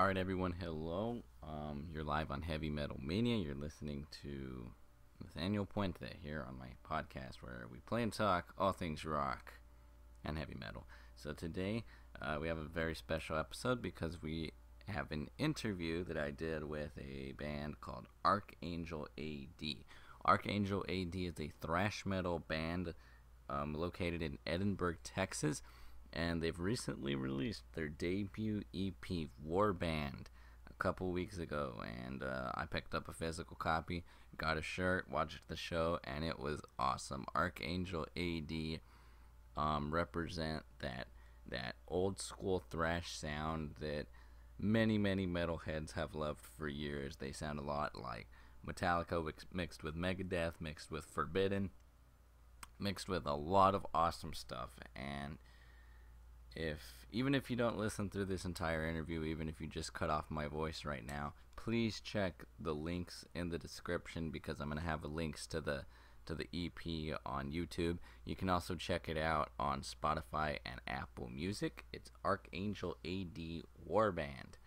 Alright everyone, hello. You're live on Heavy Metal Mania. You're listening to Nathaniel Puente here on my podcast where we play and talk all things rock and heavy metal. So today we have a very special episode because we have an interview that I did with a band called Archangel A.D. Archangel A.D. is a thrash metal band located in Edinburgh, Texas. And they've recently released their debut EP, Warband, a couple weeks ago. And I picked up a physical copy, got a shirt, watched the show, and it was awesome. Archangel A.D. Represent that old school thrash sound that many metalheads have loved for years. They sound a lot like Metallica mixed with Megadeth, mixed with Forbidden, mixed with a lot of awesome stuff. And even if you don't listen through this entire interview, even if you just cut off my voice right now, please check the links in the description because I'm going to have links to the EP on YouTube. You can also check it out on Spotify and Apple Music. It's Archangel A.D. Warband.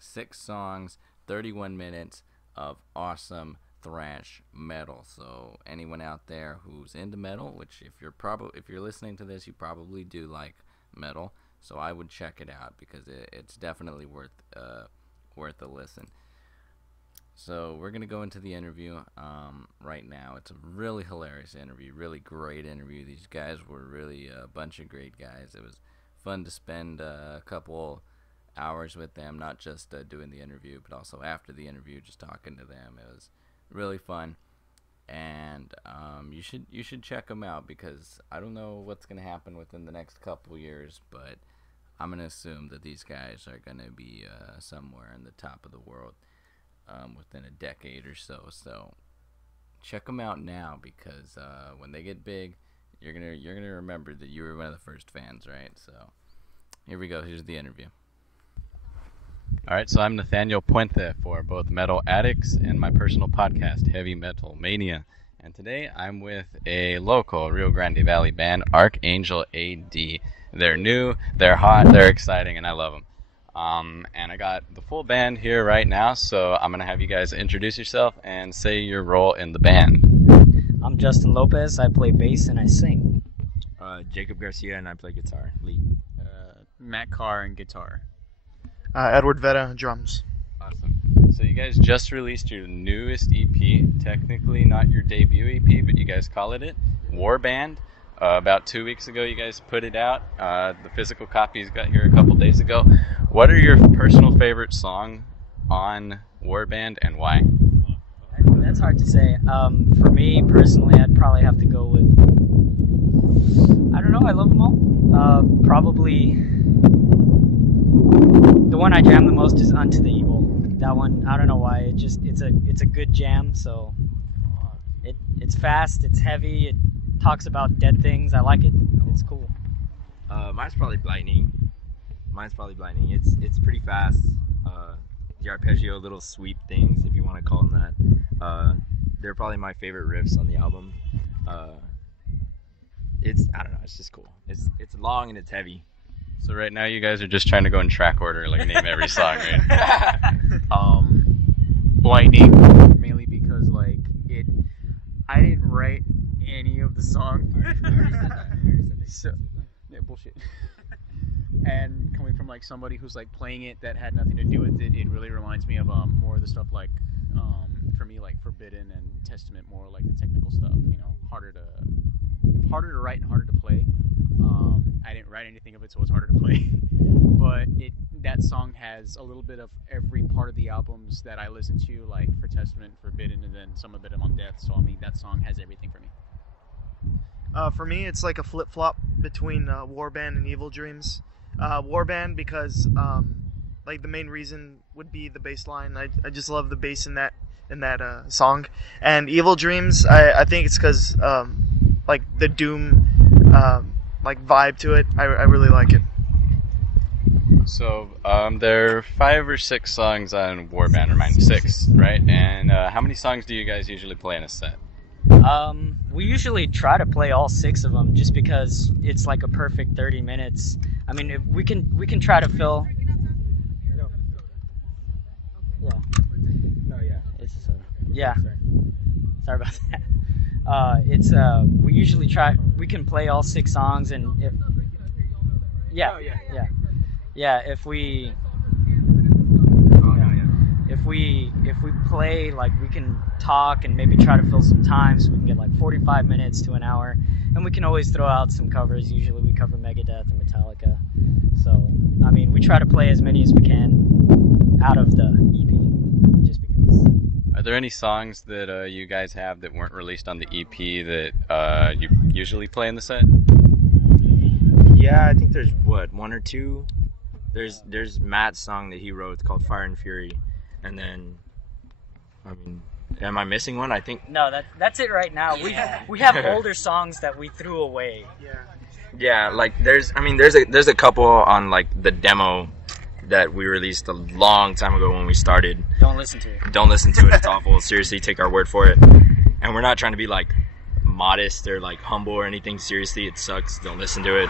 6 songs, 31 minutes of awesome thrash metal. So anyone out there who's into metal, which if you're listening to this, you probably do like metal, so I would check it out because it's definitely worth a listen. So we're gonna go into the interview right now. It's a really hilarious interview, really great interview. These guys were really a bunch of great guys. It was fun to spend a couple hours with them, not just doing the interview, but also after the interview, just talking to them. It was really fun. And you should check them out because I don't know what's going to happen within the next couple years, but I'm going to assume that these guys are going to be somewhere in the top of the world within a decade or so. So check them out now because when they get big, you're gonna remember that you were one of the first fans, right? So here we go. Here's the interview. Alright, so I'm Nathaniel Puente for both Metal Addicts and my personal podcast, Heavy Metal Mania. And today I'm with a local Rio Grande Valley band, Archangel A.D. They're new, they're hot, they're exciting, and I love them. And I got the full band here right now, so I'm going to have you guys introduce yourself and say your role in the band. I'm Justin Lopez, I play bass and I sing. Jacob Garcia, and I play guitar, lead. Matt Carr and guitar. Edward Vetta, drums. Awesome. So you guys just released your newest EP, technically not your debut EP, but you guys call it Warband. About 2 weeks ago you guys put it out. The physical copies got here a couple days ago. What are your personal favorite song on Warband and why? That's hard to say. For me personally, I'd probably have to go with, I don't know, I love them all. Probably the one I jam the most is Unto the Evil. That one, I don't know why. It's a good jam. So it's fast. It's heavy. It talks about dead things. I like it. It's cool. Mine's probably Blinding. It's pretty fast. The arpeggio little sweep things, if you want to call them that. They're probably my favorite riffs on the album. I don't know. It's just cool. It's long and it's heavy. So right now you guys are just trying to go in track order, like name every song, right? Blinding, mainly because I didn't write any of the song. So, yeah, bullshit. And coming from somebody who's playing it that had nothing to do with it, it really reminds me of more of the stuff for me Forbidden and Testament, more like the technical stuff. Harder to write and harder to play. I didn't write anything of it, so it's harder to play. But that song has a little bit of every part of the albums that I listen to, like for Testament, Forbidden, and then some of it on Death. So that song has everything for me. For me, it's like a flip-flop between Warband and Evil Dreams. Warband because the main reason would be the bass line. I just love the bass in that song. And Evil Dreams, I think it's because the doom vibe to it. I really like it. So there are 5 or 6 songs on Warband, remind me, 6, right? And how many songs do you guys usually play in a set? We usually try to play all 6 of them just because it's like a perfect 30 minutes. I mean, if we can try to fill Yeah. No, yeah. It's a soda. Yeah. Sorry. Sorry about that. We usually we can play all 6 songs, and if yeah, Oh, yeah. yeah, if we Oh yeah, yeah. if we play, like, we can talk and maybe try to fill some time so we can get like 45 minutes to an hour, and we can always throw out some covers. Usually we cover Megadeth or Metallica, so I mean, we try to play as many as we can out of the EP, just because. Are there any songs that you guys have that weren't released on the EP that you usually play in the set? Yeah, I think there's one or two. There's Matt's song that he wrote. It's called Fire and Fury, and then, I mean, am I missing one? I think. No, that's it right now. We have older songs that we threw away. Yeah. Yeah, like there's a couple on like the demo that we released a long time ago when we started. Don't listen to it. Don't listen to it. It's awful. Seriously, take our word for it. And we're not trying to be like modest or like humble or anything. Seriously, it sucks. Don't listen to it.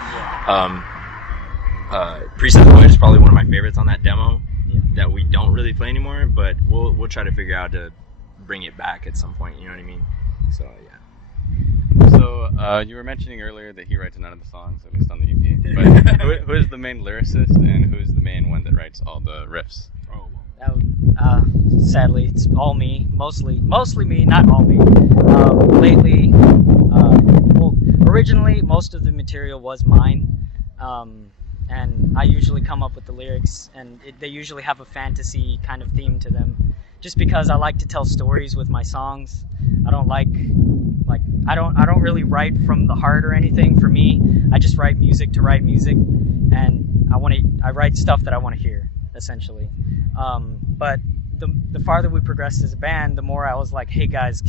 Priest of the Void is probably one of my favorites on that demo that we don't really play anymore, but we'll try to figure out to bring it back at some point. You know what I mean? So yeah. So you were mentioning earlier that he writes none of the songs, at least on the EP. But who is the main lyricist, and who's the main one that writes all the riffs? Sadly, it's all me. Mostly me, not all me. Lately, well, originally most of the material was mine, and I usually come up with the lyrics, and they usually have a fantasy kind of theme to them. Just because I like to tell stories with my songs. I don't I don't really write from the heart or anything. For me, I just write music to write music, and I write stuff that I want to hear, essentially. But the farther we progressed as a band, the more I was like, hey guys,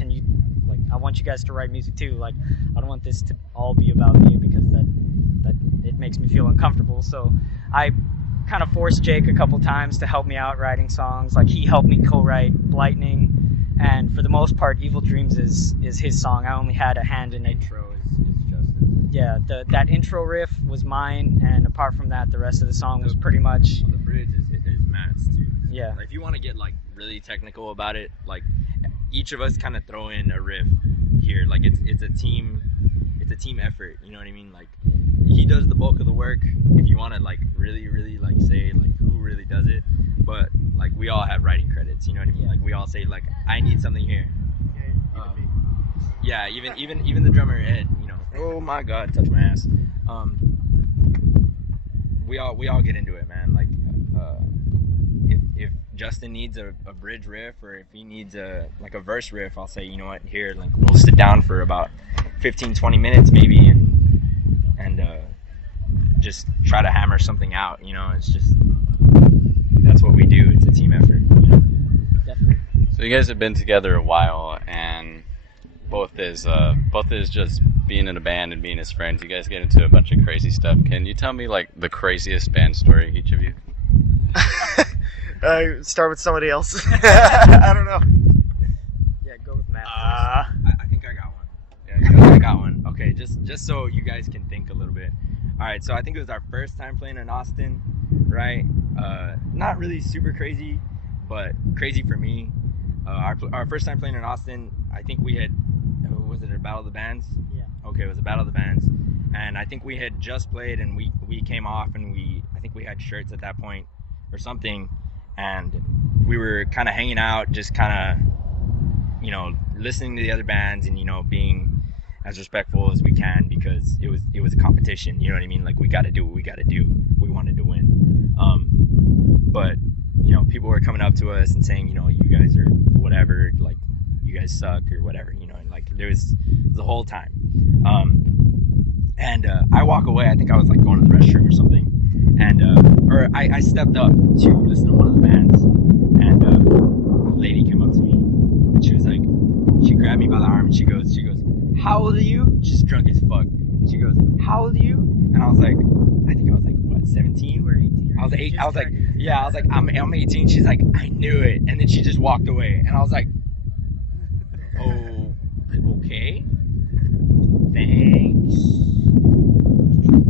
I want you guys to write music too. Like, I don't want this to all be about me, because that it makes me feel uncomfortable. So I kind of forced Jake a couple times to help me out writing songs. Like, he helped me co-write Lightning, and for the most part, Evil Dreams is his song. I only had a hand in it. Intro is Justin. Yeah, that intro riff was mine, and apart from that, the rest of the song was pretty much. Well, the bridge is Matt's too. Yeah. Like, if you want to get like really technical about it, like each of us kind of throw in a riff here. Like it's a team effort. You know what I mean? Like, he does the bulk of the work. If you want to like really like say like who really does it, but like we all have writing credits. You know what I mean? Like, we all say like, I need something here. Yeah, even the drummer Ed. You know, oh my God, touch my ass. We all get into it, man. Like, if Justin needs a bridge riff, or if he needs a verse riff, I'll say, you know what, here, like, we'll sit down for about 15-20 minutes maybe, and just try to hammer something out. You know, it's just, that's what we do. It's a team effort. You know? Definitely. So you guys have been together a while, and both is just being in a band and being as friends. You guys get into a bunch of crazy stuff. Can you tell me like the craziest band story, each of you? Start with somebody else. I don't know. Yeah, go with Matt. I think I got one. Yeah, I got one. Okay, just so you guys can think a little bit. All right, so I think it was our first time playing in Austin, right? Not really super crazy, but crazy for me. Our first time playing in Austin, I think we had, was it a Battle of the Bands? Yeah. Okay, it was a Battle of the Bands, and I think we had just played, and we came off, and I think we had shirts at that point or something, and we were kind of hanging out, just kind of, you know, listening to the other bands, and, you know, being as respectful as we can, because it was a competition. You know what I mean? Like, we got to do what we got to do. We wanted to win, but you know, people were coming up to us and saying, you know, you guys are whatever, like, you guys suck or whatever, you know, and like there was the whole time. And I walk away. I think I was like going to the restroom or something, and or I stepped up to listen to one of the bands, and a lady came up to me, and she was like, she grabbed me by the arm, and she goes, how old are you? She's drunk as fuck, and she goes, how old are you? And I was like, I think I was like, what, 17? We're 18. I was 8. I was like, yeah. I was like, I'm 18. She's like, I knew it. And then she just walked away. And I was like, oh, okay. Thanks.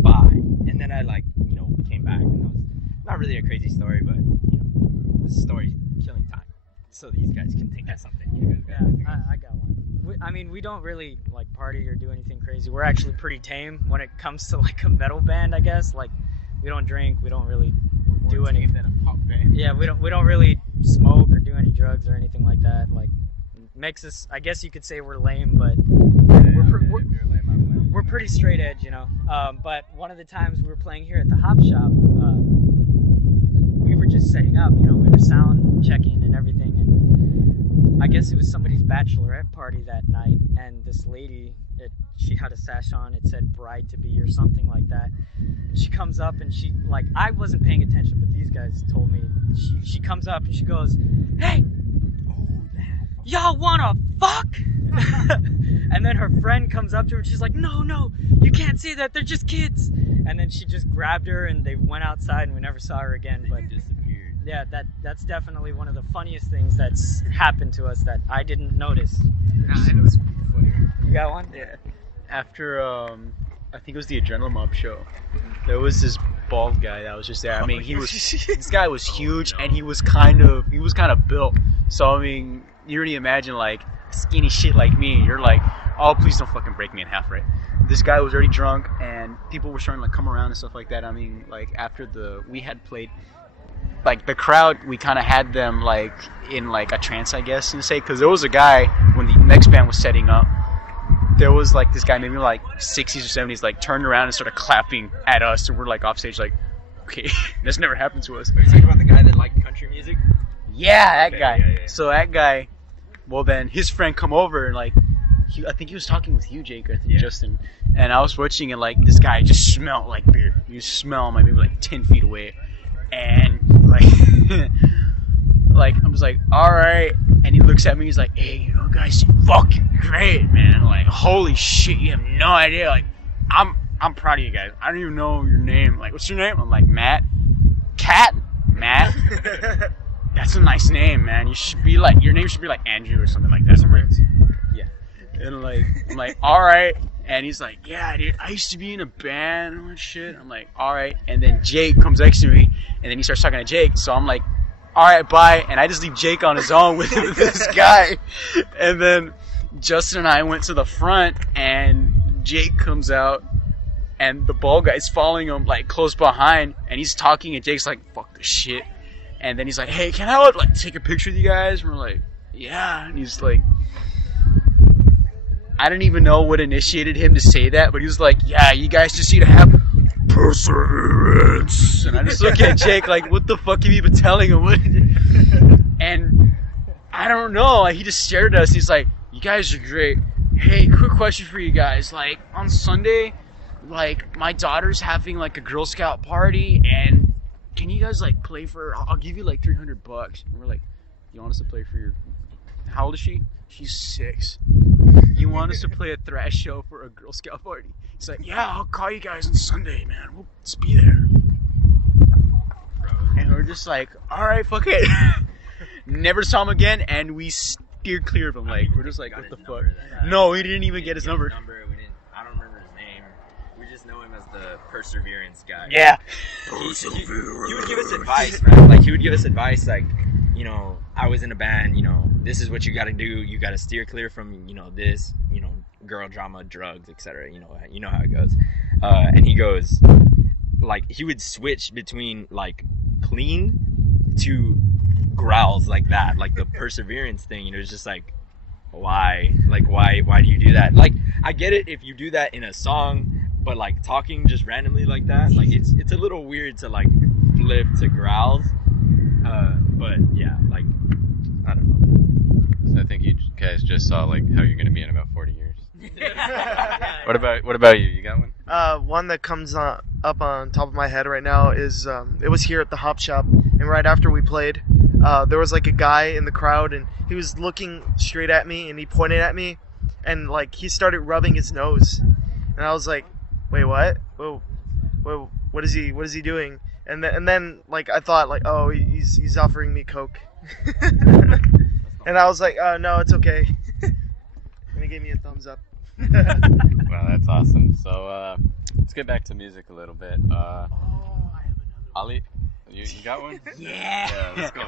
Bye. And then I, like, you know, came back. And it was not really a crazy story, but, you know, it was a story killing time, so these guys can think of something. You guys got anything else? I got one. I mean, we don't really like party or do anything crazy. We're actually pretty tame when it comes to like a metal band, I guess. Like, we don't drink, we don't really do any. Than a pop band. Yeah, we don't really smoke or do any drugs or anything like that. Like, makes us, I guess you could say we're lame, but we're pretty straight edge, you know. But one of the times we were playing here at the Hop Shop, we were just setting up, you know, we were sound checking and everything, and I guess it was somebody's bachelorette party that night, and this lady, she had a sash on, it said bride to be or something like that, and she comes up and she, like, I wasn't paying attention, but these guys told me, she comes up and she goes, "Hey, y'all wanna fuck?" And then her friend comes up to her and she's like, no, you can't say that, they're just kids. And then she just grabbed her and they went outside and we never saw her again. But Disappeared. yeah, that's definitely one of the funniest things that's happened to us that I didn't notice. I know it's funny. You got one? Yeah. After I think it was the Adrenaline Mob show, there was this bald guy that was just there. I mean, this guy was huge and he was kind of built. So I mean, you already imagine like skinny shit like me. You're like, oh, please don't fucking break me in half, right? This guy was already drunk and people were starting to like come around and stuff like that. I mean, like after we had played, like the crowd, we kind of had them like in like a trance, I guess, and say, because there was a guy when the next band was setting up. There was like this guy, maybe like 60s or 70s, like turned around and started clapping at us, and we're like off stage, like, okay, this never happened to us. Are you talking about the guy that liked country music? Yeah, that Okay, guy. yeah. So that guy, well then his friend come over and like, I think he was talking with you, Jake, I think Justin, and I was watching and like this guy just smelled like beer. You smell him like maybe like 10 feet away, and like, like I'm just like, all right, and he looks at me, he's like, hey, you know, guys, fucking great, man. I'm like, holy shit, you have no idea. Like, I'm proud of you guys. I don't even know your name. Like, what's your name? I'm like, Matt. Cat? Matt? That's a nice name, man. You should be like, your name should be like Andrew or something like that. I'm like, yeah. And like, I'm like, all right. And he's like, yeah, dude, I used to be in a band and shit. I'm like, all right. And then Jake comes next to me, and then he starts talking to Jake. So I'm like, all right, bye. And I just leave Jake on his own with this guy. And then Justin and I went to the front, and Jake comes out, and the bald guy's following him like close behind, and he's talking, and Jake's like, fuck this shit. And then he's like, hey, can I like take a picture with you guys? And we're like, yeah. And he's like, I don't even know what initiated him to say that, but he was like, yeah, you guys just need to have perseverance. And I just look at Jake like, what the fuck have you been telling him? And I don't know, like, he just stared at us. He's like, you guys are great. Hey, quick question for you guys. Like, on Sunday, like, my daughter's having like a Girl Scout party, and can you guys like play for her? I'll give you like $300. And we're like, you want us to play for your, how old is she? She's 6. You want us to play a thrash show for a Girl Scout party? He's like, yeah, I'll call you guys on Sunday, man. We'll just be there. And we're just like, all right, fuck it. Never saw him again, and we steered clear of him. Like, we're just like, what the fuck? No, we didn't even get his number. I don't remember his name. We just know him as the perseverance guy. Yeah. He would give us advice, man. Like, he would give us advice, like, you know, I was in a band, you know, this is what you got to do. You got to steer clear from, you know, this, you know, girl drama, drugs, etc. You know how it goes. And he goes, like, he would switch between like clean to growls like that, like the perseverance thing. You know, it's just like, why? Like, why do you do that? Like, I get it if you do that in a song, but like talking just randomly like that, like it's a little weird to like flip to growls. But yeah, like, I don't know. So I think you guys just saw like how you're gonna be in about 40 years. What about you? You got one? One that comes up on top of my head right now is it was here at the Hop Shop, and right after we played, there was like a guy in the crowd, and he was looking straight at me, and he pointed at me, and like he started rubbing his nose, and I was like, wait, what? Whoa, what is he doing? And then like I thought like, oh, he's offering me coke, and I was like, no, it's okay. And he gave me a thumbs up. Well, that's awesome. So let's get back to music a little bit. Ali, You got one? Yeah. Let's go.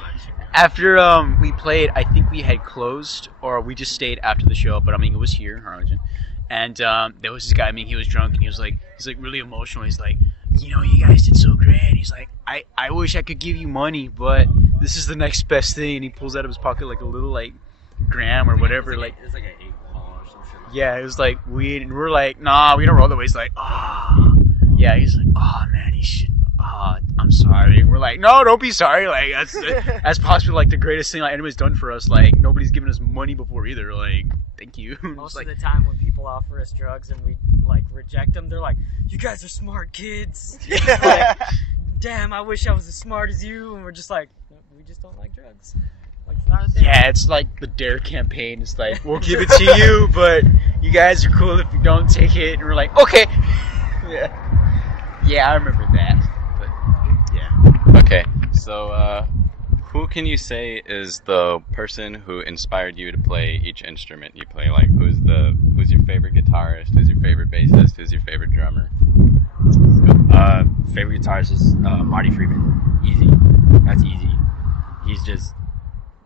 After we played, I think we had closed, or we just stayed after the show. But I mean, it was here, Arlington, and there was this guy. I mean, he was drunk, and he's like really emotional. He's like, you guys did so great. He's like, I wish I could give you money, but this is the next best thing. And he pulls out of his pocket like a little like gram or whatever. It was like an 8-ball or some shit. Yeah, it was like weed, and we're like, nah, we don't roll the way. He's like, yeah. He's like, man, he should. I'm sorry. And we're like, no, don't be sorry. Like that's possibly like the greatest thing like anybody's done for us. Like nobody's given us money before either. Like thank you. Most of the time when people offer us drugs and we like reject them, they're like, "You guys are smart kids." Like, damn, I wish I was as smart as you. And we're just like, we just don't like drugs. Like it's not a thing. Yeah, it's like the DARE campaign. It's like we'll give it to you, but you guys are cool if you don't take it. And we're like, okay. Yeah, I remember that. Okay, so who can you say is the person who inspired you to play each instrument you play? Like, who's your favorite guitarist? Who's your favorite bassist? Who's your favorite drummer? Favorite guitarist is Marty Friedman. Easy. That's easy. He's just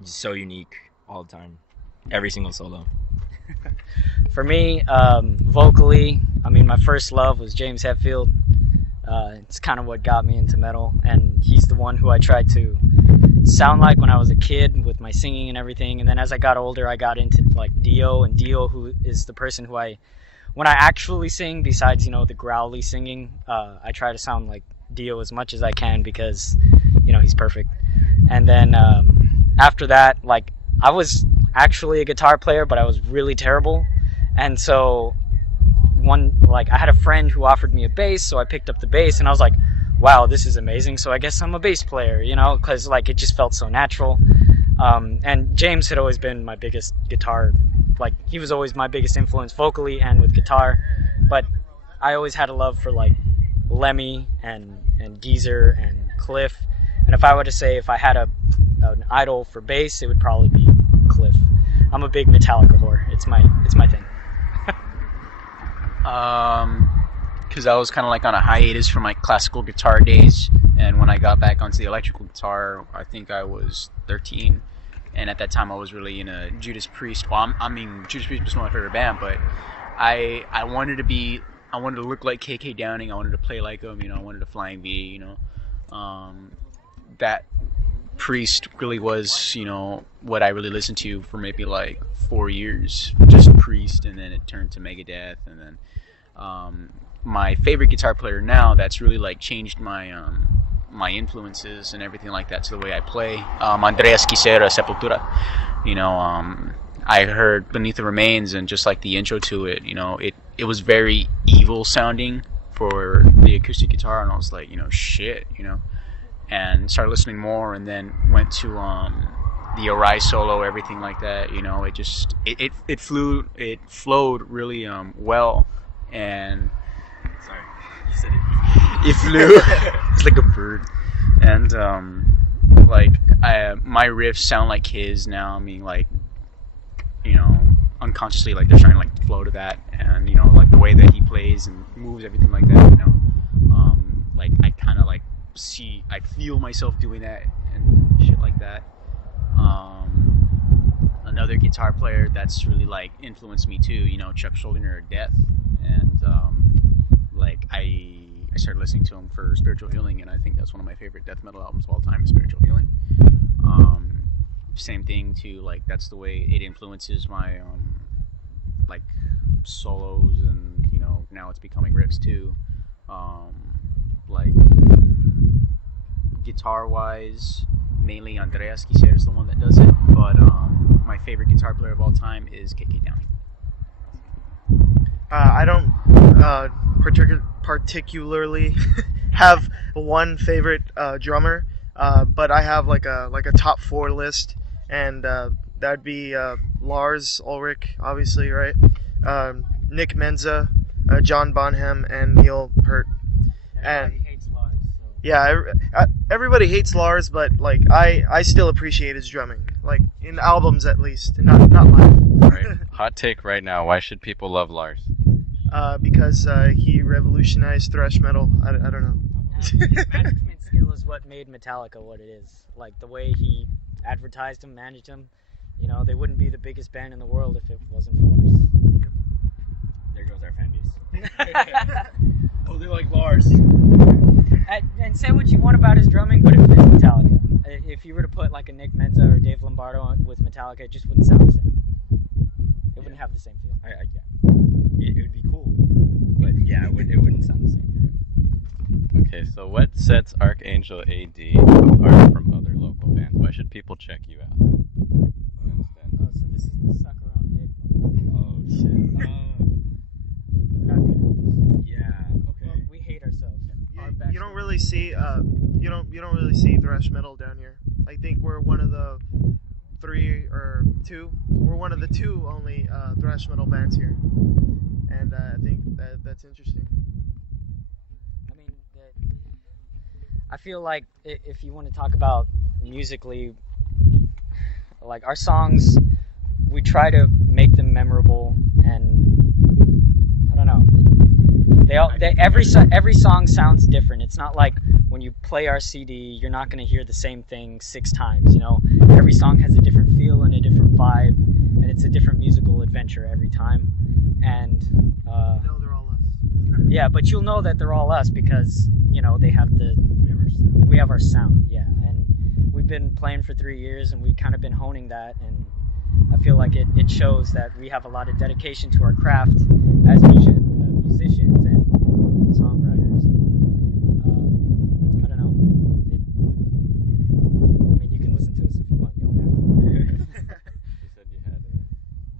so unique all the time. Every single solo. For me, vocally, I mean, my first love was James Hetfield. It's kind of what got me into metal, and he's the one who I tried to sound like when I was a kid with my singing and everything. And then as I got older, I got into like Dio, and Dio, who is the person who when I actually sing, besides the growly singing, I try to sound like Dio as much as I can because he's perfect. And then after that, like I was actually a guitar player, but I was really terrible, and so I had a friend who offered me a bass, so I picked up the bass and I was like, wow, this is amazing. So I guess I'm a bass player, because like it just felt so natural. And James had always been my biggest guitar, like he was always my biggest influence vocally and with guitar. But I always had a love for like Lemmy and Geezer and Cliff. And if I were to say if I had an idol for bass, it would probably be Cliff. I'm a big Metallica whore. It's my thing. Because I was kind of like on a hiatus from my classical guitar days, and when I got back onto the electrical guitar, I think I was 13, and at that time I was really in a Judas Priest. Well, Judas Priest was my favorite band, but I wanted to look like KK Downing. I wanted to play like him, I wanted a flying V, that Priest really was, what I really listened to for maybe like 4 years, just Priest, and then it turned to Megadeth, and then my favorite guitar player now that's really like changed my my influences and everything like that to the way I play, Andreas Kisera, Sepultura. I heard Beneath the Remains, and just like the intro to it, it was very evil sounding for the acoustic guitar, and I was like, shit, and started listening more, and then went to the Arise solo, everything like that. It flowed really well. And sorry, you said it flew. It's like a bird. And my riffs sound like his now. I mean, like, unconsciously, like they're trying to like flow to that, and like the way that he plays and moves, everything like that. Like I kind of like I feel myself doing that and shit like that. Another guitar player that's really like influenced me too, Chuck Schuldiner of Death, and like I started listening to him for Spiritual Healing, and I think that's one of my favorite death metal albums of all time, is Spiritual Healing. Same thing too, like that's the way it influences my like solos, and now it's becoming riffs too. Like guitar wise, mainly Andreas Kisera is the one that does it, but my favorite guitar player of all time is KK Downing. I don't particularly have one favorite drummer, but I have like a top 4 list, and that'd be Lars Ulrich, obviously, right? Nick Menza, John Bonham, and Neil Peart. Everybody hates Lars. So. Yeah, everybody hates Lars, but like I still appreciate his drumming, like in albums at least, not live. Right. Hot take right now. Why should people love Lars? Because he revolutionized thrash metal. I don't know. His management skills feel is what made Metallica what it is. Like the way he advertised them, managed them. You know, they wouldn't be the biggest band in the world if it wasn't for Lars. There goes our fan base. Oh, they like Lars. And say what you want about his drumming, but it fits Metallica. If you were to put like a Nick Menza or Dave Lombardo on with Metallica, it just wouldn't sound the same. It wouldn't have the same feel. Yeah. It would be cool, but yeah, it wouldn't sound the same. You're right. Okay, so what sets Archangel A.D. apart from other local bands? Why should people check you out? Oh, so this is the sucker on dick mode. Oh shit. We're not good at this. Yeah. Okay. Well, we hate ourselves. You don't really see you don't really see thrash metal down here. I think we're one of the one of the two only thrash metal bands here, and I think that's interesting. I mean, I feel like if you want to talk about musically, like our songs, we try to make them memorable, and I don't know. Every song sounds different. It's not like when you play our CD, you're not going to hear the same thing 6 times. You know, every song has a different feel and a different vibe, and it's a different musical adventure every time. And No, they're all us. yeah, but you'll know that they're all us because you know we have our sound. Yeah, and we've been playing for 3 years, and we've kind of been honing that, and I feel like it shows that we have a lot of dedication to our craft as musicians and songwriters. I don't know. I mean, you can listen to us if you want. You don't have to. You said you had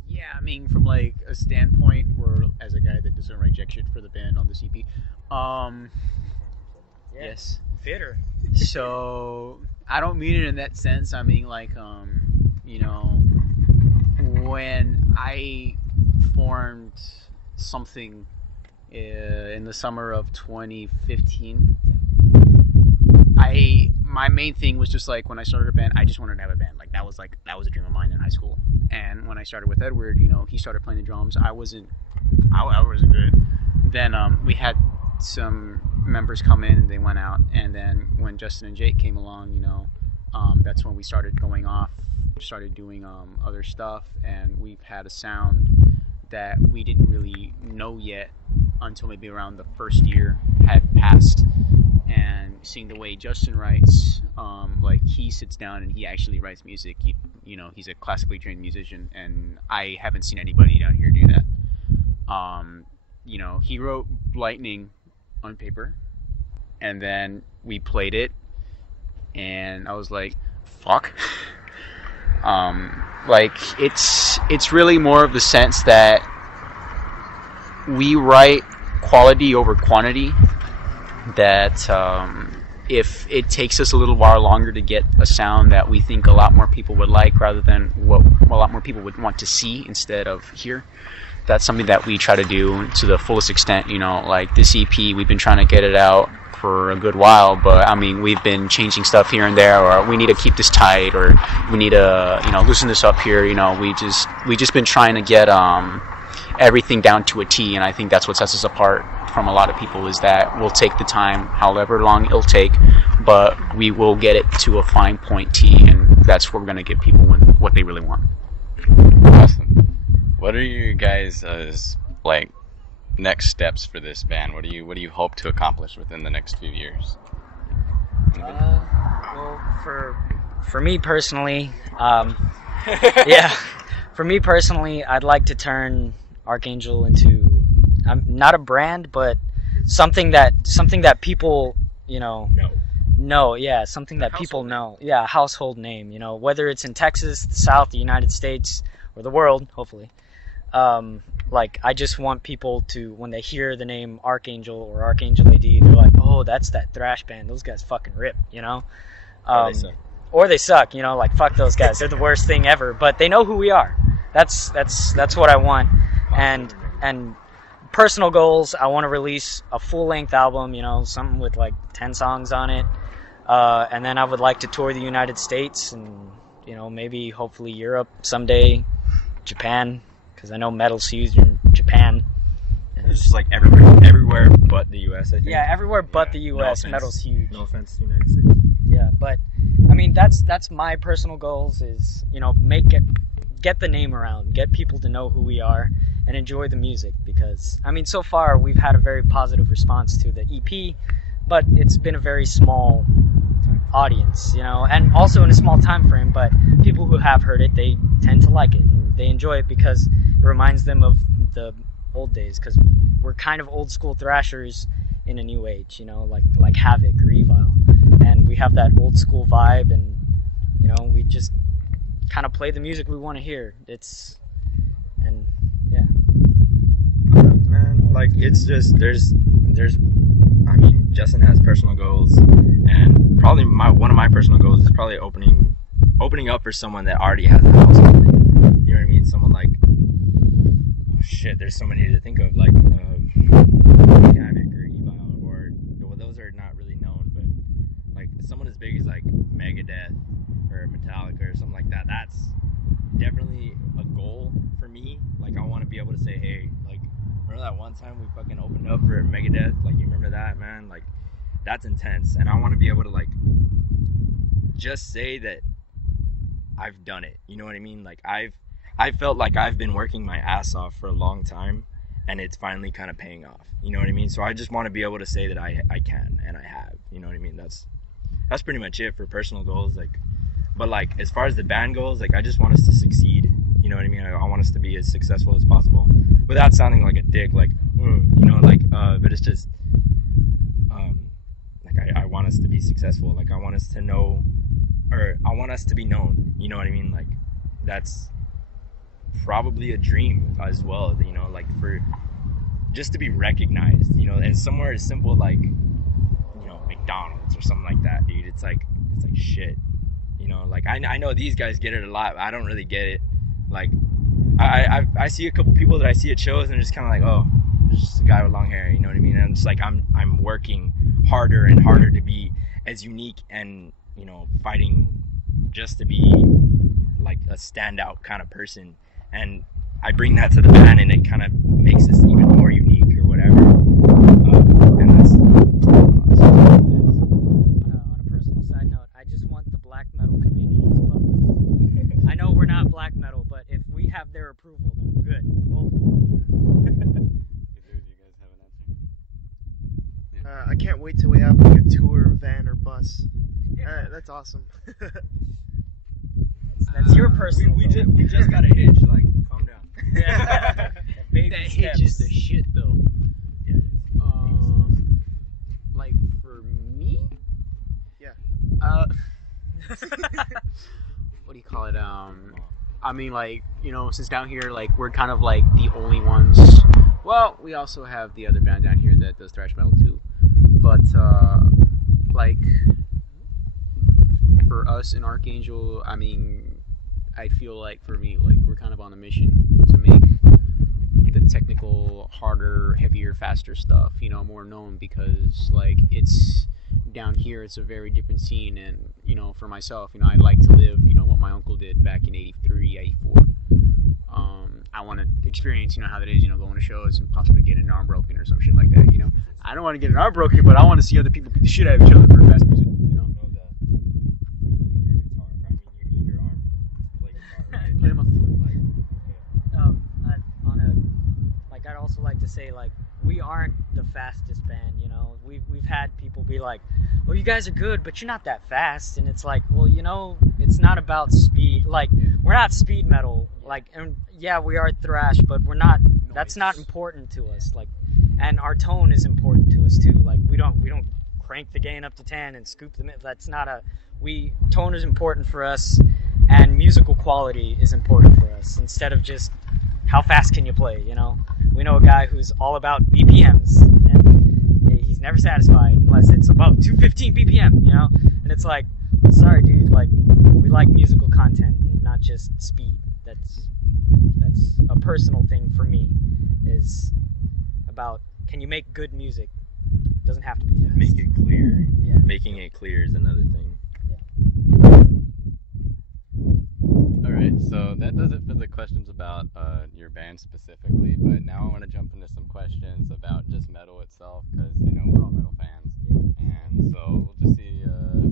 Yeah, I mean, from like a standpoint, or as a guy that doesn't write jack shit for the band on this EP, yes. Theater. So I don't mean it in that sense. I mean, like, you know, when I formed something in the summer of 2015, my main thing was just like when I started a band, I just wanted to have a band. Like that was a dream of mine in high school. And when I started with Edward, you know, he started playing the drums. I wasn't good. Then we had some members come in and they went out. And then when Justin and Jake came along, you know, that's when we started going off, started doing other stuff, and we've had a sound that we didn't really know yet until maybe around the first year had passed. And seeing the way Justin writes, like he sits down and he actually writes music. You know, he's a classically trained musician, and I haven't seen anybody down here do that. You know, he wrote Lightning on paper, and then we played it, and I was like, fuck. Like it's really more of the sense that we write quality over quantity. That if it takes us a little while longer to get a sound that we think a lot more people would like, rather than what a lot more people would want to see instead of hear, that's something that we try to do to the fullest extent. You know, like this EP, we've been trying to get it out for a good while, but I mean, we've been changing stuff here and there, or we need to keep this tight, or we need to, you know, loosen this up here. You know, we just been trying to get everything down to a T, and I think that's what sets us apart from a lot of people, is that we'll take the time, however long it'll take, but we will get it to a fine point T, and that's what we're going to give people what they really want. Awesome. What are you guys' like next steps for this band? What do you hope to accomplish within the next few years? Well, for me personally, yeah, for me personally, I'd like to turn Archangel into not a brand, but something that people, you know, yeah, something that people know. Yeah, a household name, you know, whether it's in Texas, the South, the United States, or the world, hopefully. Like, I just want people to, when they hear the name Archangel or Archangel A.D, they're like, oh, that's that thrash band. Those guys fucking rip, you know? Or they suck, you know, like, fuck those guys. They're the worst thing ever. But they know who we are. That's what I want. And personal goals, I want to release a full-length album, you know, something with, like, 10 songs on it. And then I would like to tour the United States and, you know, maybe hopefully Europe someday, Japan, because I know metal's huge in Japan. there's Just like everywhere but the U.S. I think. yeah, everywhere but the No U.S. offense. metal's huge. No offense to the United States. Yeah, but I mean that's my personal goals is, you know, get the name around, get people to know who we are and enjoy the music, because I mean so far we've had a very positive response to the EP, but it's been a very small audience, you know, and also in a small time frame, but people who have heard it, they tend to like it and they enjoy it because it reminds them of the old days, because we're kind of old school thrashers in a new age, you know, like Havoc or Evil, and we have that old school vibe, and you know, we just kind of play the music we want to hear. And yeah, Man, like it's just there's I mean, Justin has personal goals, and probably one of my personal goals is probably opening up for someone that already has a house already. You know what I mean? Someone like, oh shit, there's so many to think of, like Havoc or Evil, or well, those are not really known, but like someone as big as like Megadeth or Metallica or something like that. That's definitely a goal for me. Like I want to be able to say, hey, like remember that one time we fucking opened up for Megadeth? Like you remember that, man? Like that's intense, and I want to be able to like just say that I've done it. You know what I mean? Like I felt like I've been working my ass off for a long time, and it's finally kind of paying off. You know what I mean? So I just want to be able to say that I can, and I have. You know what I mean? That's pretty much it for personal goals. Like, but like as far as the band goes, like I just want us to succeed. You know what I mean? I want us to be as successful as possible, without sounding like a dick. Like, you know, like, but it's just, like I want us to be successful. Like I want us to know, or I want us to be known. You know what I mean? Like that's probably a dream as well. You know, like for just to be recognized. You know, and somewhere as simple like, you know, McDonald's or something like that, dude. It's like shit. You know, like I know these guys get it a lot. But I don't really get it. Like I see a couple people that I see at shows and they're just kind of like, oh, there's just a guy with long hair. You know what I mean? And I'm just like I'm working harder and harder to be as unique and, you know, fighting just to be like a standout kind of person. And I bring that to the band, and it kind of makes us even more unique or whatever. And that's on a personal side note, I just want the black metal community to love us. I know we're not black metal, but if we have their approval, then we're good. We're golden. Either of you guys have an answer? I can't wait till we have like a tour van or bus. That's awesome. That's your personal we goal. just got a hitch. Like, calm down. Yeah. Baby That steps. hitch is the shit though. Yeah. Like for me? Yeah. What do you call it? I mean, like, you know, since down here, like, we're kind of like the only ones. Well, we also have the other band down here that does thrash metal too. But like, for us in Archangel, I mean, I feel like for me, like, we're kind of on a mission to make the technical, harder, heavier, faster stuff, you know, more known, because like it's down here, it's a very different scene. And you know, for myself, you know, I'd like to live, you know, what my uncle did back in '83, '84. I want to experience, you know, how that is, you know, going to shows and possibly getting an arm broken or some shit like that, you know. I don't want to get an arm broken, but I want to see other people beat the shit out of each other for fast music, you know. You need your arm to play guitar, right? Play my foot. I'd also like to say, like, we aren't the fastest band, you know. We've had people be like, well, you guys are good, but you're not that fast. And it's like, well, you know, it's not about speed. Like, we're not speed metal. Like, and yeah, we are thrash, but we're not, that's not important to us. Like, and our tone is important to us too. Like, we don't crank the gain up to 10 and scoop the mid. That's not tone is important for us, and musical quality is important for us, instead of just how fast can you play, you know. We know a guy who's all about BPMs, and he's never satisfied unless it's above 215 BPM, you know. And it's like, sorry, dude. Like, we like musical content, not just speed. That's a personal thing for me. Is about, can you make good music? It doesn't have to be fast. Make it clear. Yeah. Making it clear is another thing. All right, so that does it for the questions about your band specifically. But now I want to jump into some questions about just metal itself, because we're all metal fans, and so we'll just see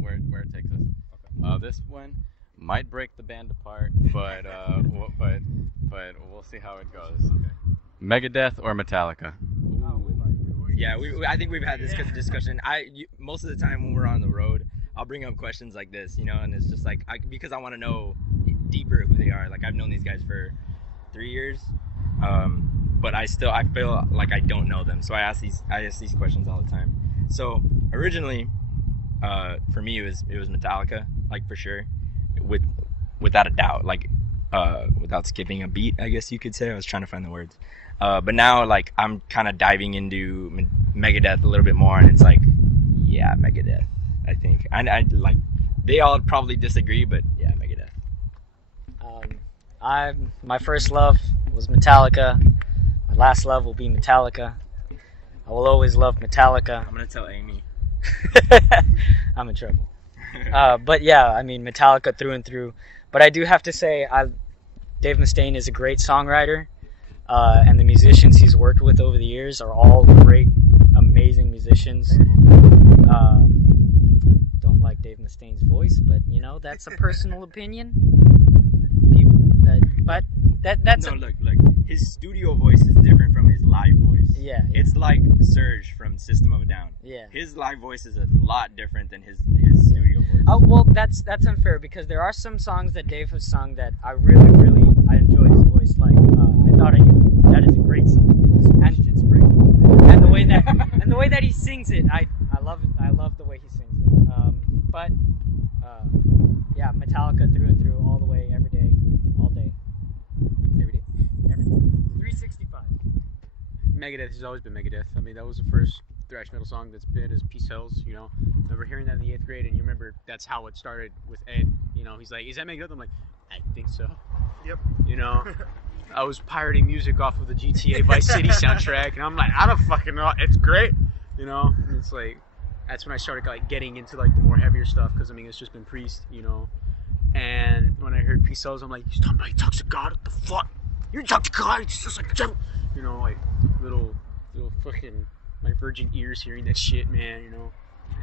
where it takes us. Okay. This one might break the band apart, but we'll see how it goes. Okay. Megadeth or Metallica? Yeah, I think we've had this discussion. Most of the time when we're on the road, I'll bring up questions like this, and it's just like because I want to know deeper who they are. Like, I've known these guys for 3 years, but I feel like I don't know them. So I ask these questions all the time. So originally, for me, it was Metallica, like, for sure, without a doubt, like, without skipping a beat, I guess you could say. I was trying to find the words. But now, like, I'm kind of diving into Megadeth a little bit more, and it's like, yeah, Megadeth, I think. I like, they all probably disagree, but yeah, Megadeth. My first love was Metallica. My last love will be Metallica. I will always love Metallica. I'm gonna tell Amy. I'm in trouble. But yeah, I mean, Metallica through and through. But I do have to say, Dave Mustaine is a great songwriter. And the musicians he's worked with over the years are all great, amazing musicians. Don't like Dave Mustaine's voice, but that's a personal opinion. That's look. His studio voice is different from his live voice. Yeah. It's like Serge from System of a Down. Yeah. His live voice is a lot different than his studio voice. Oh well, that's unfair, because there are some songs that Dave has sung that I really I enjoy his voice. Like I Thought of You. That is a great song. And the way that he sings it, I love it. I love the way he sings it. But yeah, Metallica through and through, all the way, every day, all day. Every day. 365. Megadeth has always been Megadeth. I mean, that was the first thrash metal song that's been as Peace Hells, Remember hearing that in the 8th grade, and you remember that's how it started with Ed. He's like, "Is that Megadeth?" I'm like, "I think so." Yep. I was pirating music off of the GTA Vice City soundtrack, and I'm like, I don't fucking know. It's great, And it's like, that's when I started like getting into like the more heavier stuff, because I mean, it's just been Priest, And when I heard Peace Hells, I'm like, he talks to God. What the fuck? You talk to God? It's just like, like little fucking my virgin ears hearing that shit, man.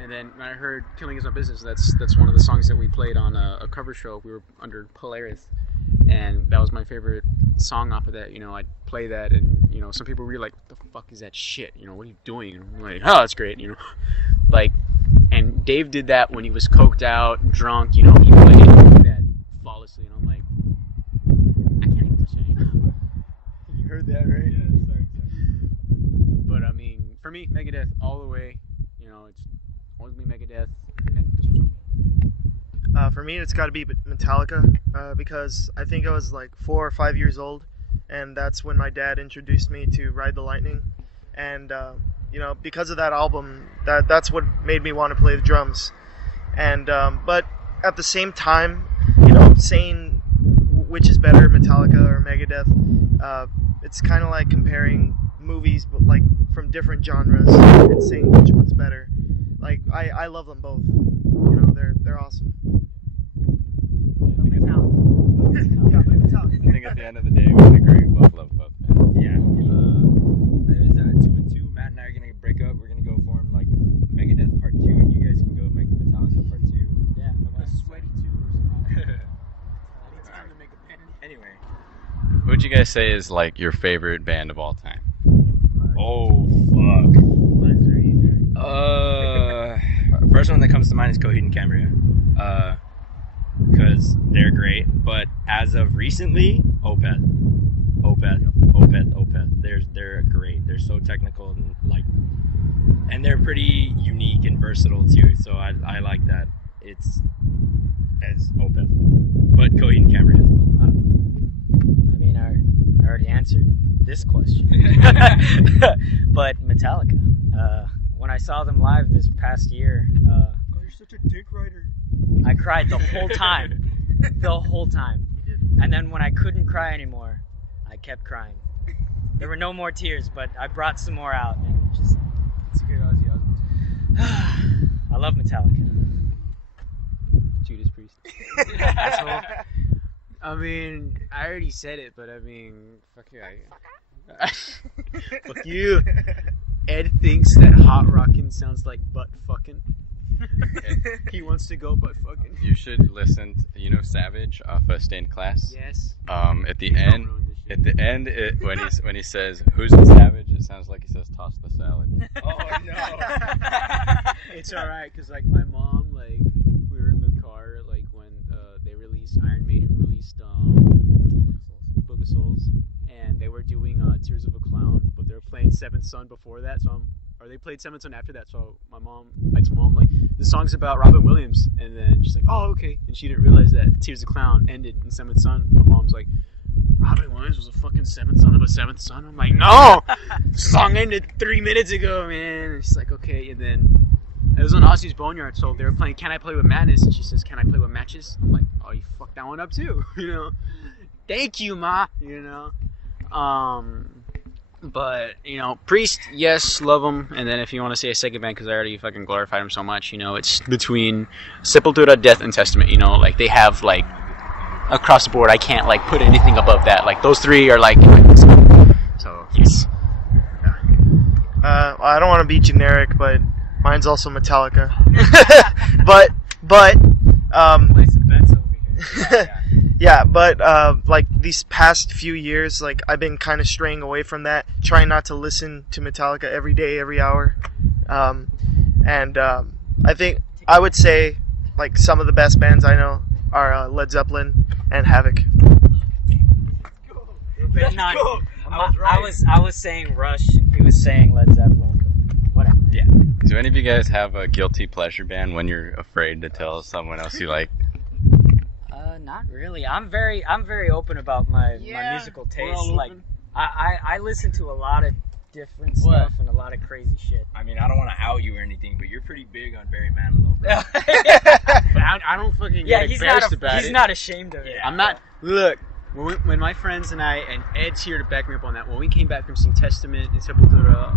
And then when I heard Killing Is My Business, that's one of the songs that we played on a cover show. We were under Polaris, and that was my favorite song off of that. I'd play that, and some people were like, "What the fuck is that shit? What are you doing?" And I'm like, "Oh, that's great." Like, and Dave did that when he was coked out, drunk. He played that flawlessly, and I'm like, I can't even touch that. You heard that, right? Yeah, sorry. But I mean, for me, Megadeth all the way. It's always been Megadeth, and this was. For me, it's got to be Metallica, because I think I was like 4 or 5 years old, and that's when my dad introduced me to Ride the Lightning, and because of that album, that's what made me want to play the drums, and but at the same time, saying which is better, Metallica or Megadeth, it's kind of like comparing movies, but like from different genres, and saying which one's better. Like I love them both. They're awesome. I think at the end of the day, we would agree we both love both bands. Yeah. There's 2 and 2. Matt and I are gonna break up. We're gonna go form like Megadeth Part 2, and you guys can go make Metallica Part 2. Yeah. Okay. Sweaty 2 or something. Anytime to make a band. Anyway. Who would you guys say is like your favorite band of all time? Oh fuck. Mine's very easy. First one that comes to mind is Coheed and Cambria. Because they're great, but as of recently, Opeth. They're great. They're so technical and they're pretty unique and versatile too. So I like that. It's Opeth, but Coheed and Cambria as well. I don't know. I mean, I already answered this question, but Metallica. When I saw them live this past year, You're such a dick rider. I cried the whole time. The whole time. And then when I couldn't cry anymore, I kept crying. There were no more tears, but I brought some more out, and just... It's a good Ozzy Osbourne. I love Metallica. Judas Priest. Asshole. I mean, I already said it, but I mean, fuck you. Fuck you. Ed thinks that hot rockin' sounds like butt fucking. He wants to go butt fucking. You should listen to, you know, Savage off Stained Class? Yes. At the end, when he says, "Who's the savage?" it sounds like he says, "Toss the salad." Oh no. It's alright, cause like my mom, like we were in the car, like when they released Iron Maiden released Book of Souls, and they were doing Tears of a Clown, but they were playing Seventh Son before that, or they played Seventh Son after that. So I told mom like the song's about Robin Williams, and then she's like, oh okay, and she didn't realize that Tears of a Clown ended in Seventh Son. My mom's like, Robin Williams was a fucking seventh son of a seventh son. I'm like, no, the song ended 3 minutes ago, man. And she's like, okay. And then it was on Ozzy's Boneyard, so they were playing "Can I Play with Madness?" and she says, "Can I play with matches?" I'm like, oh, you fucked that one up too, you know. Thank you, ma. You know. But you know, Priest, yes, love him. And then if you want to say a second band, because I already fucking glorified him so much, you know, it's between Sepultura, Death, and Testament. You know, like they have like. Across the board, I can't like put anything above that. Like those three are like. So yes. I don't want to be generic, but mine's also Metallica. but Play some bets over here. yeah, but like these past few years, like I've been kind of straying away from that, trying not to listen to Metallica every day, every hour. And I think I would say like some of the best bands I know are Led Zeppelin and Havoc. I was saying Rush, and he was saying Led Zeppelin. Whatever. Yeah. Do any of you guys have a guilty pleasure band when you're afraid to tell someone else you like? Not really. I'm very open about my musical taste. Like I listen to a lot of different stuff and a lot of crazy shit. I mean, I don't want to out you or anything, but you're pretty big on Barry Manilow, bro. I don't fucking get embarrassed about it. He's not ashamed of it. I'm not. Look, when my friends and I, and Ed's here to back me up on that, when we came back from seeing Testament and Sepultura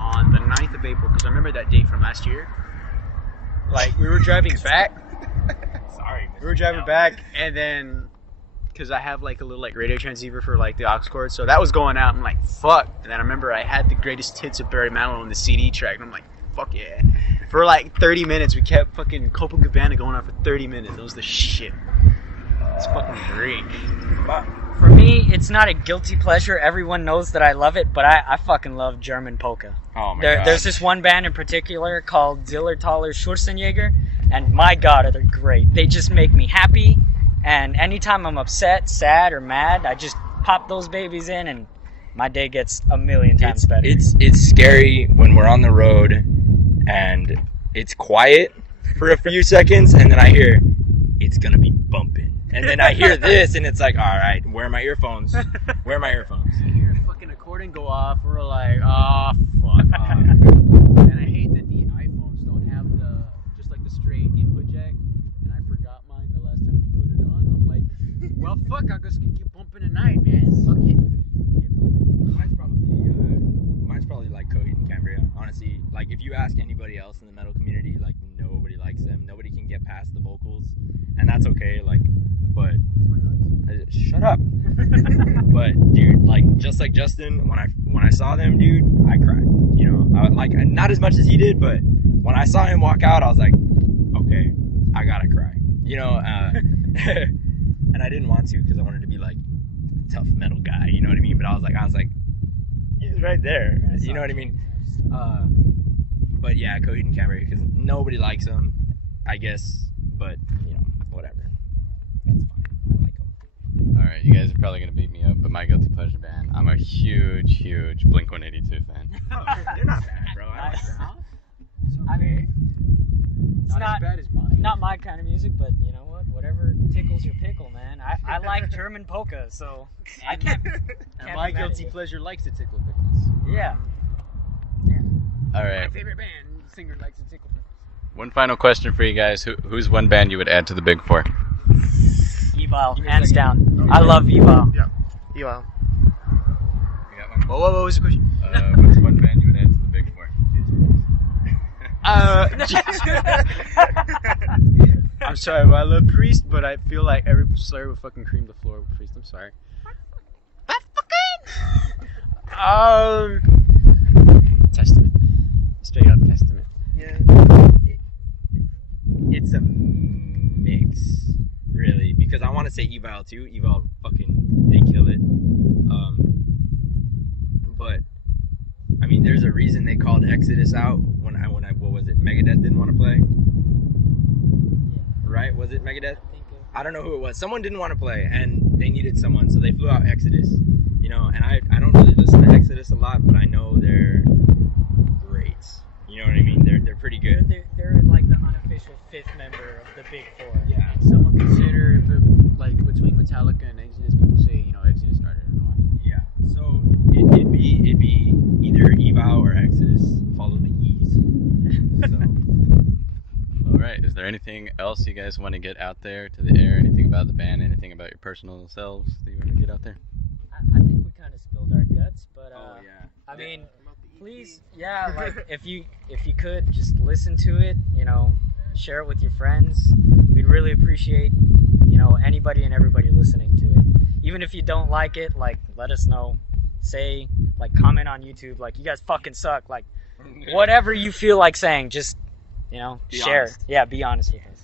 on the 9th of April, because I remember that date from last year, like, we were driving back. Sorry. We were driving back, and then, because I have, like, a little, like, radio transceiver for, like, the aux cord, so that was going out, I'm like, fuck. And then I remember I had the greatest hits of Barry Manilow on the CD track, and I'm like, fuck yeah. For, like, 30 minutes, we kept fucking Copacabana going on for 30 minutes. It was the shit. It's fucking great. For me, it's not a guilty pleasure. Everyone knows that I love it, but I fucking love German polka. Oh my god. There's this one band in particular called Zillertaler Schwarzenegger, and my god, are they great. They just make me happy, and anytime I'm upset, sad, or mad, I just pop those babies in, and my day gets a million times better. It's scary when we're on the road, and it's quiet for a few seconds, and then I hear, it's gonna be bumping. And then I hear this, and it's like, all right, where are my earphones? Where are my earphones? You hear a fucking accordion go off, we're like, oh, fuck. And I hate that the iPhones don't have just like the straight input jack. And I forgot mine the last time we put it on. I'm like, well, fuck, I'll just keep bumping tonight, man. Fuck it. Mine's probably like Coheed and Cambria. Honestly, like if you ask anybody else in the metal community, like nobody likes them. Nobody can get past the vocals, and that's okay. Like, but shut up. But dude, like just like Justin, when I saw them, dude, I cried. You know, I like not as much as he did, but when I saw him walk out, I was like, okay, I gotta cry. You know, and I didn't want to because I wanted to be like a tough metal guy. You know what I mean? But I was like, he's right there. You know what I mean? But yeah, Coheed and Cambria, because nobody likes them, I guess. But you know, whatever. That's fine. I like them. Alright, you guys are probably going to beat me up, but my guilty pleasure band, I'm a huge Blink-182 fan. They're not bad, bro. I like them. I mean, it's Not as bad as mine. not my kind of music, but you know what? Whatever tickles your pickle, man. I like German polka, so I can't. And my guilty pleasure likes to tickle pickles. Yeah. Alright, My favorite band singer likes to tickle pickles. one final question for you guys. Who's one band you would add to the Big Four? Eval, hands down. I love Eval. Yeah. You got one? What was the question? What's one band you would add to the Big Four? I'm sorry, but I love Priest, but I feel like every slur would fucking cream the floor with Priest. I'm sorry. Testament. Straight up Testament. Yeah. It's a mix, really, because I want to say Evil too. Evil fucking, they kill it. But I mean, there's a reason they called Exodus out when I what was it? Megadeth didn't want to play, right? Was it Megadeth? I don't know who it was. Someone didn't want to play, and they needed someone, so they flew out Exodus. You know, and I don't really listen to Exodus a lot, but I know they're great. You know what I mean? They're pretty good. They're like the unofficial fifth member of the Big Four. Yeah. Some would consider if it, like between Metallica and Exodus, people say Exodus started it all. Yeah. So it'd be either Evow or Exodus. Follow the E's. So. All right. Is there anything else you guys want to get out there to the air? Anything about the band? Anything about your personal selves that you want to get out there? I think we kind of spilled our guts, but Oh yeah. I mean, please, yeah, like if you could just listen to it, share it with your friends. We'd really appreciate, anybody and everybody listening to it. Even if you don't like it, like let us know. Say, like, comment on YouTube, like, you guys fucking suck. Like, whatever you feel like saying, just Be share. honest. Yeah, be honest with us.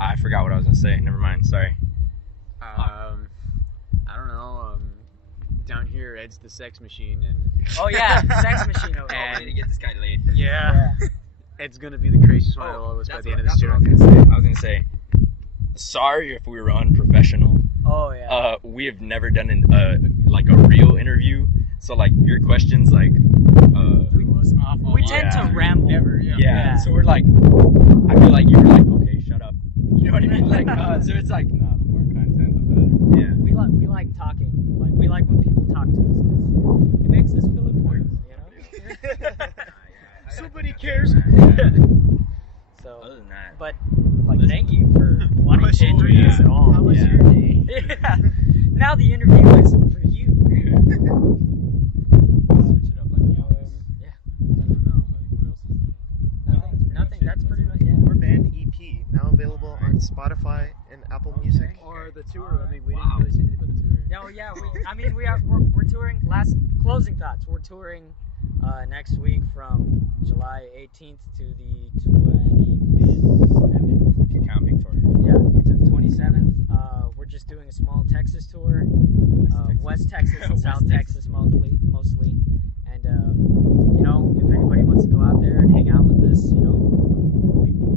I forgot what I was gonna say. Never mind. Sorry. I don't know. Down here, Ed's the sex machine, and Oh yeah, sex machine over there. I need to get this guy laid. yeah, Ed's gonna be the craziest one of all of us by That's the end of what this tour. I was gonna say. Sorry if we were unprofessional. Oh yeah. We have never done like a real interview. So like your questions, like we tend to ramble. yeah. So we're like, I feel like you were like, okay, shut up. You know what I mean? Like, so it's like, No, the more content, the better. yeah. We like talking. Like we like when people talk to us because it makes us feel important. Somebody cares. So, Other than that, but like, thank you for wanting to introduce yeah. it all. How was Yeah. your day? Yeah. Now the interview is for you. Switch it up like the office. Yeah. I don't know. Like, what else is there? Nothing. That's pretty much Warband EP now available on Spotify and Apple Music. Or the tour. I mean, we Wow. didn't really say anything about the tour. No, yeah. We're touring. Last closing thoughts. We're touring next week from July 18th to the 25th. if you count Victoria. Yeah, to the 27th. We're just doing a small Texas tour. West Texas and South Texas mostly. And if anybody wants to go out there and hang out with us, we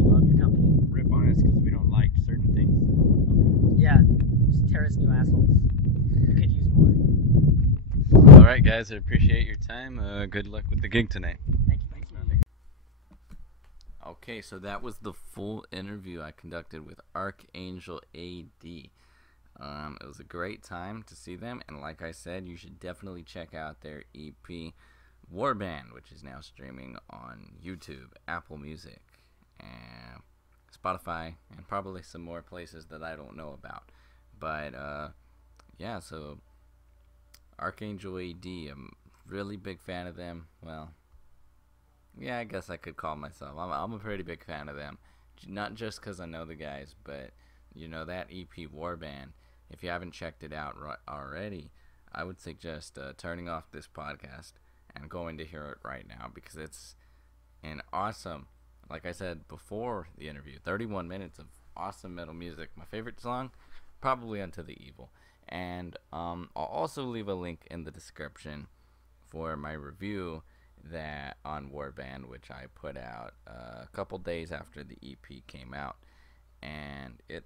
love your company. Rip on us because we don't like certain things. Yeah, just tear us new assholes. We could use more. All right, guys. I appreciate your time. Good luck with the gig tonight. Thank you. Okay, so that was the full interview I conducted with Archangel A.D. It was a great time to see them, and like I said, you should definitely check out their EP, Warband, which is now streaming on YouTube, Apple Music, and Spotify, and probably some more places that I don't know about. But, yeah, so Archangel A.D., I'm really big fan of them. Well, yeah, I guess I could call myself. I'm a pretty big fan of them. Not just because I know the guys, but, that EP Warband, if you haven't checked it out already, I would suggest turning off this podcast and going to hear it right now, because it's an awesome, like I said before the interview, 31 minutes of awesome metal music. My favorite song, probably Unto the Evil. And I'll also leave a link in the description for my review that on Warband, which I put out a couple days after the EP came out, and it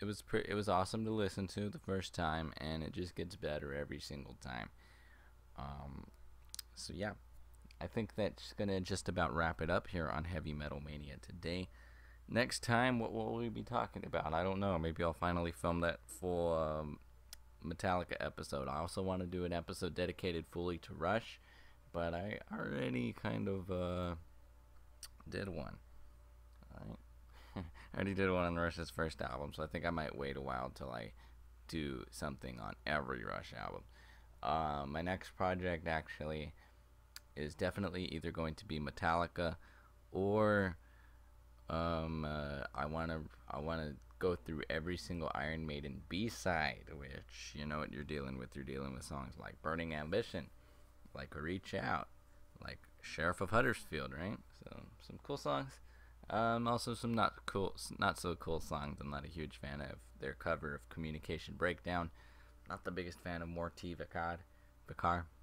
was awesome to listen to the first time, and it just gets better every single time. So yeah, I think that's gonna just about wrap it up here on Heavy Metal Mania today. Next time, what will we be talking about? I don't know. Maybe I'll finally film that full Metallica episode. I also want to do an episode dedicated fully to Rush, but I already kind of did one. I already did one on Rush's first album, so I think I might wait a while till I do something on every Rush album. My next project actually is definitely either going to be Metallica or I wanna go through every single Iron Maiden B-side, which you know what you're dealing with. You're dealing with songs like Burning Ambition, like Reach Out, like Sheriff of Huddersfield, right? So some cool songs. Also some not so cool songs. I'm not a huge fan of their cover of Communication Breakdown. Not the biggest fan of Morty Vicar,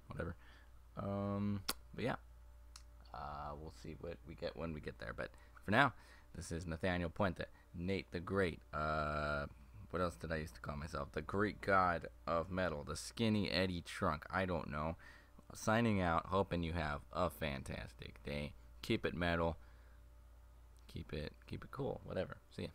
whatever. But yeah, we'll see what we get when we get there. But for now, this is Nathaniel Puente, Nate the Great. What else did I used to call myself? The Greek God of Metal, the Skinny Eddie Trunk. I don't know. Signing out, hoping you have a fantastic day. Keep it metal. Keep it cool. Whatever. See ya.